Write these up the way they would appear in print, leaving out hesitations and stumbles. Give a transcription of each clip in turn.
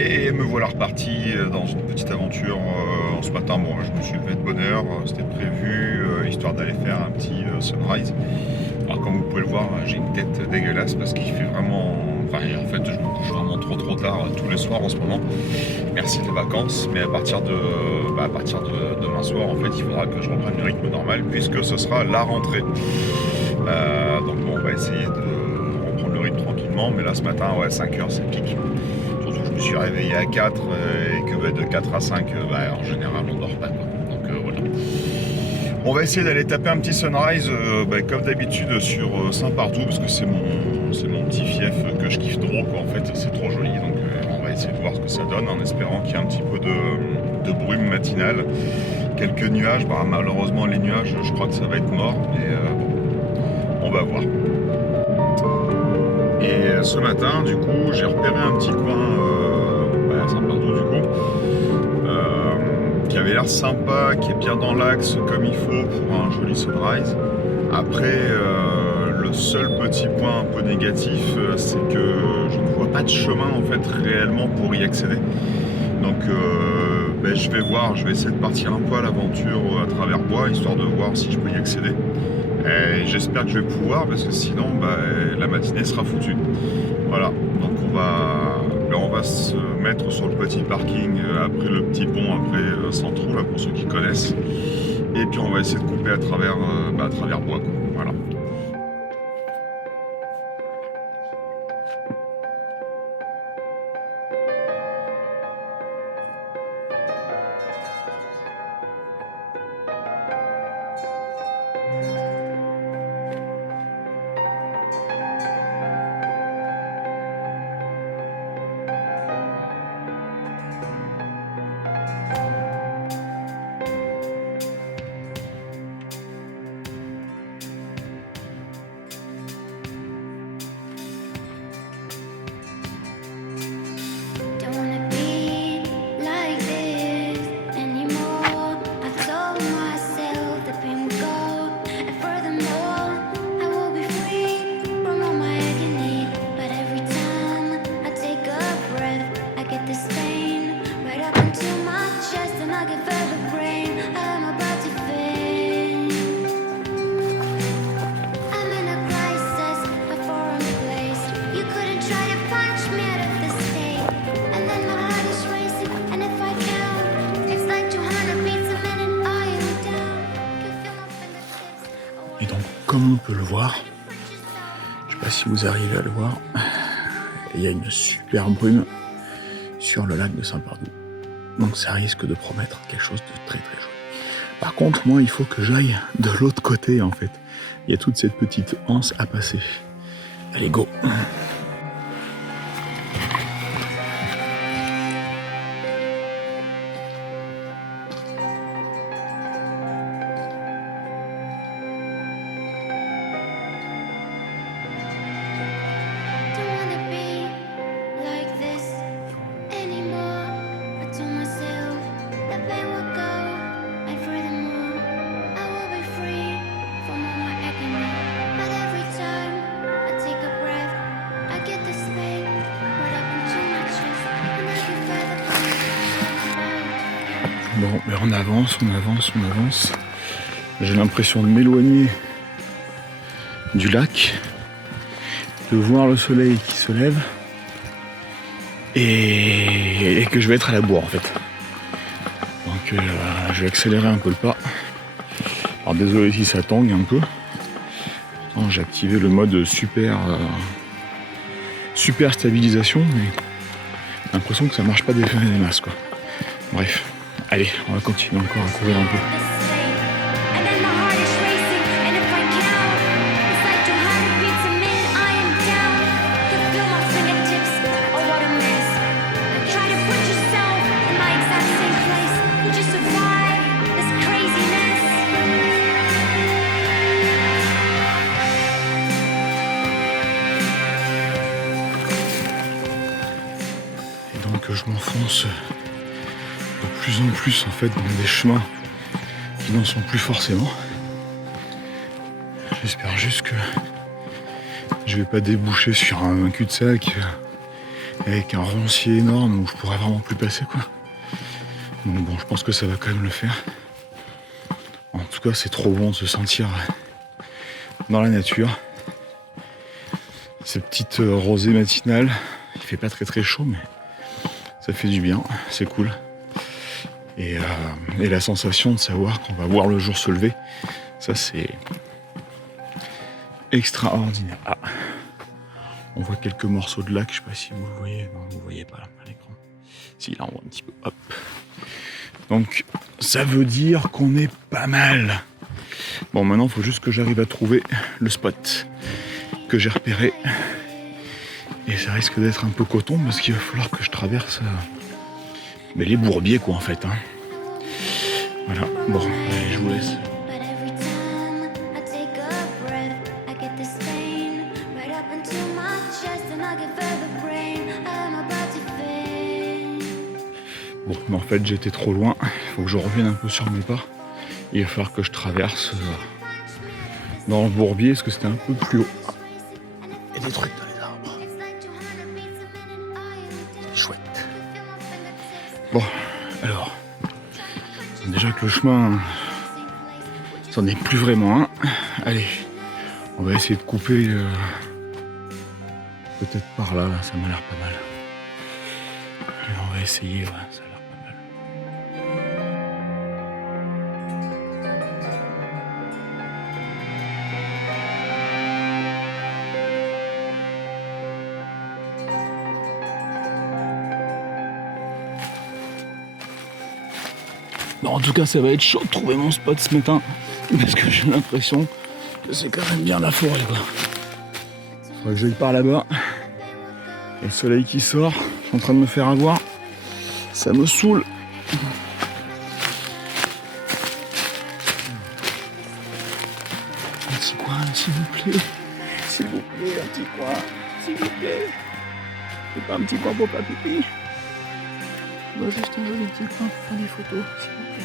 Et me voilà reparti dans une petite aventure ce matin. Bon, je me suis levé de bonne heure, c'était prévu, histoire d'aller faire un petit sunrise. Alors comme vous pouvez le voir, j'ai une tête dégueulasse parce qu'il fait vraiment... Enfin, en fait, je me couche vraiment trop tard tous les soirs en ce moment. Merci les vacances, mais à partir de demain soir, en fait, il faudra que je reprenne le rythme normal puisque ce sera la rentrée. Donc bon, on va essayer de reprendre le rythme tranquillement, mais là ce matin, ouais, 5 heures, c'est pique. Surtout que je me suis réveillé à 4 et que de 4 à 5, en général, on dort pas, quoi. Donc voilà. On va essayer d'aller taper un petit sunrise, comme d'habitude, sur Saint-Pardoux, parce que c'est mon petit fief que je kiffe trop, quoi. En fait, c'est trop joli. Donc on va essayer de voir ce que ça donne, en espérant qu'il y ait un petit peu de brume matinale. Quelques nuages. Bah, malheureusement, les nuages, je crois que ça va être mort, mais on va voir. Et ce matin, du coup, j'ai repéré un petit coin à Saint-Pardoux, du coup, qui avait l'air sympa, qui est bien dans l'axe comme il faut pour un joli sunrise. Après, le seul petit point un peu négatif, c'est que je ne vois pas de chemin en fait réellement pour y accéder. Donc je vais voir, je vais essayer de partir un peu à l'aventure à travers bois, histoire de voir si je peux y accéder. Et j'espère que je vais pouvoir, parce que sinon la matinée sera foutue. Voilà, donc on va se mettre sur le petit parking après le petit pont, après Centraux, là, pour ceux qui connaissent. Et puis on va essayer de couper à travers bois, quoi. Voilà. Et donc, comme on peut le voir, je ne sais pas si vous arrivez à le voir, il y a une super brume sur le lac de Saint-Pardoux. Donc ça risque de promettre quelque chose de très joli. Par contre, moi, il faut que j'aille de l'autre côté, en fait. Il y a toute cette petite anse à passer. Allez, go! Bon, mais on avance. J'ai l'impression de m'éloigner du lac, de voir le soleil qui se lève et que je vais être à la bourre en fait. Donc je vais accélérer un peu le pas. Alors désolé si ça tangue un peu. Pourtant, j'ai activé le mode super stabilisation, mais j'ai l'impression que ça marche pas des masses quoi. Bref. Allez, on va continuer encore à courir un peu. Et donc je m'enfonce de plus en plus en fait dans des chemins qui n'en sont plus forcément. J'espère juste que je vais pas déboucher sur un cul-de-sac avec un roncier énorme où je pourrais vraiment plus passer quoi. Donc bon, je pense que ça va quand même le faire. En tout cas, c'est trop bon de se sentir dans la nature. Ces petites rosées matinales, il fait pas très très chaud, mais ça fait du bien, c'est cool. Et la sensation de savoir qu'on va voir le jour se lever, ça c'est extraordinaire. Ah, on voit quelques morceaux de lac, je sais pas si vous le voyez, non vous voyez pas là à l'écran. Si là on voit un petit peu, hop. Donc ça veut dire qu'on est pas mal. Bon maintenant il faut juste que j'arrive à trouver le spot que j'ai repéré. Et ça risque d'être un peu coton parce qu'il va falloir que je traverse mais les bourbiers quoi en fait. Hein. Voilà, bon, allez, je vous laisse. Bon, mais en fait j'étais trop loin, il faut que je revienne un peu sur mes pas. Il va falloir que je traverse dans le bourbier parce que c'était un peu plus haut. Il y a des trucs dans les arbres. C'est chouette. Bon, alors, déjà que le chemin, c'en est plus vraiment un. Allez, on va essayer de couper peut-être par là, ça m'a l'air pas mal. Allez, on va essayer, ouais, ça a l'air pas mal. Bon, en tout cas, ça va être chaud de trouver mon spot ce matin, parce que j'ai l'impression que c'est quand même bien la forêt, quoi. Faudrait que j'aille par là-bas. Et le soleil qui sort, je suis en train de me faire avoir. Ça me saoule. Un petit coin, s'il vous plaît. S'il vous plaît, un petit coin. S'il vous plaît. C'est pas un petit coin pour pas pipi. Juste un joli petit coin pour faire des photos, s'il vous plaît.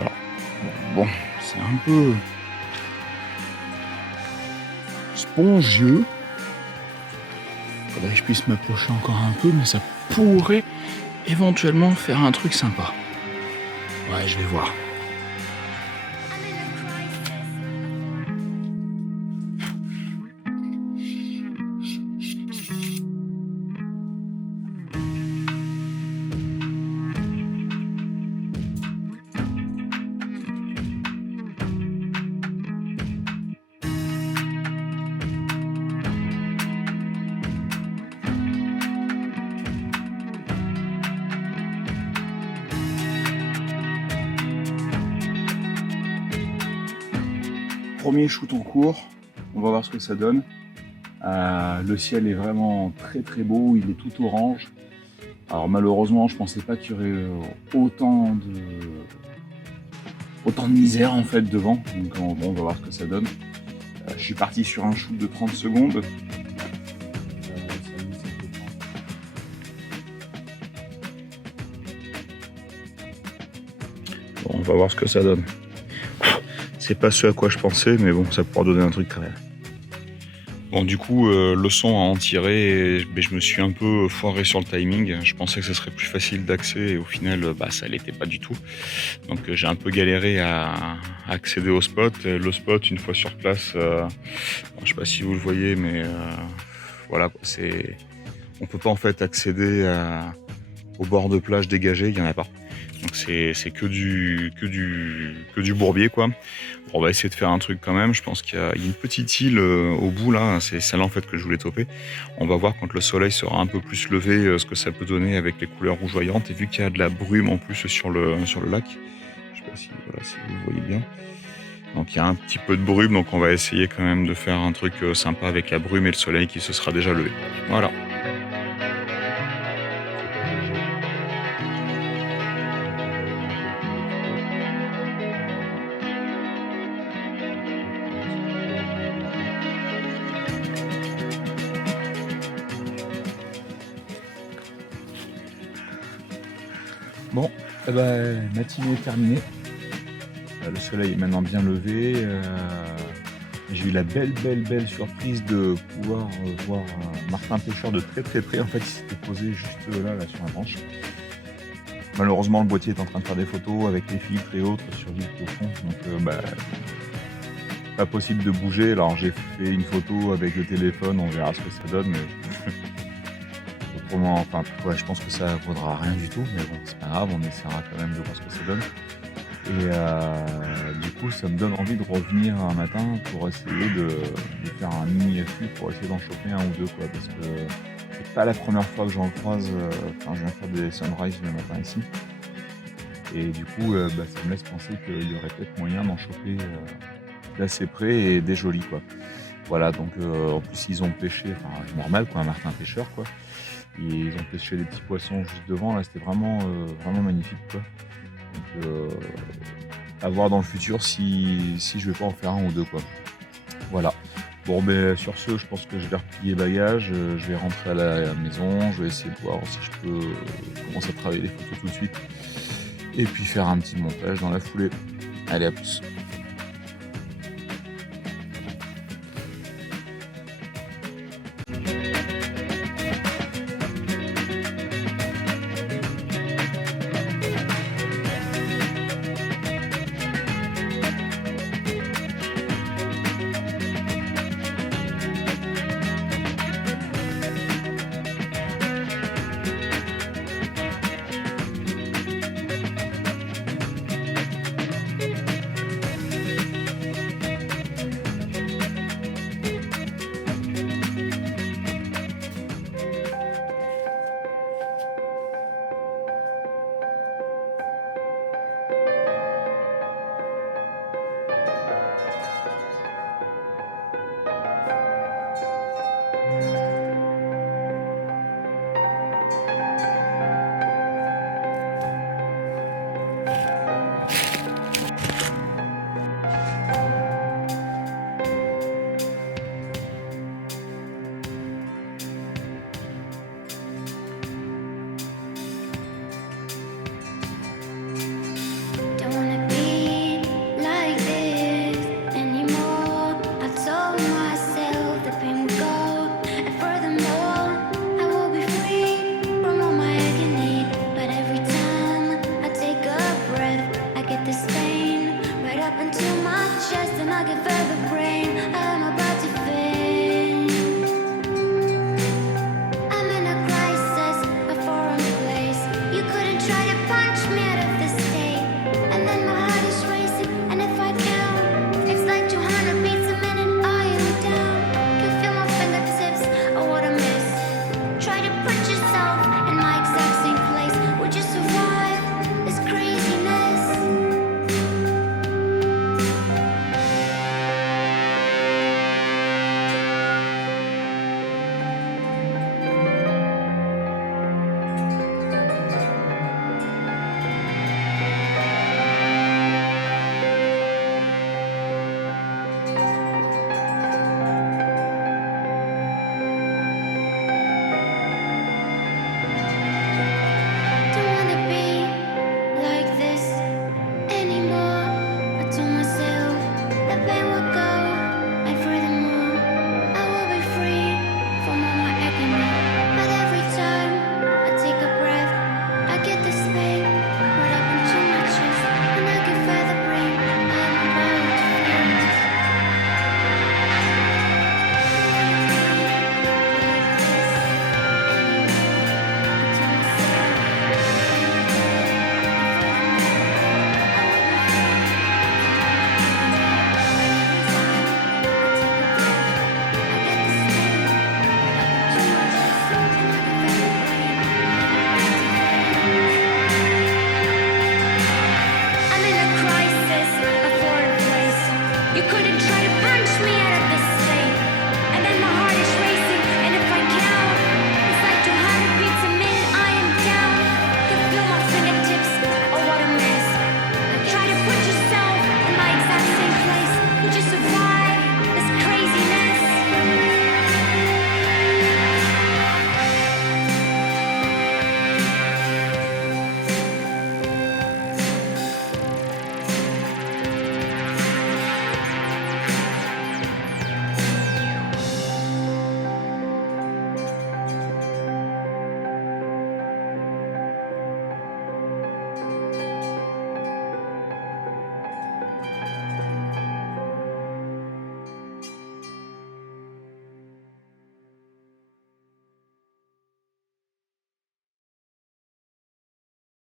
Alors, bon, c'est un peu spongieux. Faudrait que je puisse m'approcher encore un peu, mais ça pourrait éventuellement faire un truc sympa. Ouais, je vais voir. Premier shoot en cours, on va voir ce que ça donne. Le ciel est vraiment très très beau, il est tout orange. Alors malheureusement, je pensais pas qu'il y aurait autant de misère en fait devant. Donc bon, on va voir ce que ça donne. Je suis parti sur un shoot de 30 secondes. Bon, on va voir ce que ça donne. C'est pas ce à quoi je pensais, mais bon, ça pourra donner un truc quand même. Bon, du coup, leçon à en tirer, mais je me suis un peu foiré sur le timing. Je pensais que ce serait plus facile d'accès et au final, ça l'était pas du tout. Donc j'ai un peu galéré à accéder au spot. Le spot, une fois sur place, je sais pas si vous le voyez, mais voilà, on peut pas en fait accéder au bord de plage dégagé, il y en a pas. Donc c'est que du bourbier quoi. On va essayer de faire un truc quand même. Je pense qu'il y a une petite île au bout là. C'est celle-là en fait que je voulais toper. On va voir quand le soleil sera un peu plus levé ce que ça peut donner avec les couleurs rougeoyantes. Et vu qu'il y a de la brume en plus sur le lac, je sais pas si vous le voyez bien. Donc il y a un petit peu de brume. Donc on va essayer quand même de faire un truc sympa avec la brume et le soleil qui se sera déjà levé. Voilà. Bon, matinée est terminée. Le soleil est maintenant bien levé. J'ai eu la belle surprise de pouvoir voir Martin Pêcheur de très près. En fait, il s'était posé juste là sur la branche. Malheureusement, le boîtier est en train de faire des photos avec les filtres et autres sur l'île au fond. Donc, pas possible de bouger. Alors, j'ai fait une photo avec le téléphone, on verra ce que ça donne. Mais autrement, enfin, ouais, je pense que ça vaudra rien du tout. Mais bon, c'est pas grave, on essaiera quand même de voir ce que ça donne. Et du coup, ça me donne envie de revenir un matin pour essayer de faire un mini affût pour essayer d'en choper un ou deux, quoi. Parce que c'est pas la première fois que j'en croise. Enfin, je viens faire des sunrise le matin ici. Et du coup, ça me laisse penser qu'il y aurait peut-être moyen d'en choper d'assez près et des jolis, quoi. Voilà, donc en plus, ils ont pêché, enfin, normal, quoi, un Martin Pêcheur, quoi. Ils ont pêché des petits poissons juste devant, là, c'était vraiment magnifique, quoi. Donc, à voir dans le futur si je vais pas en faire un ou deux, quoi. Voilà. Bon, sur ce, je pense que je vais replier bagages, je vais rentrer à la maison, je vais essayer de voir si je peux commencer à travailler les photos tout de suite. Et puis faire un petit montage dans la foulée. Allez, à plus.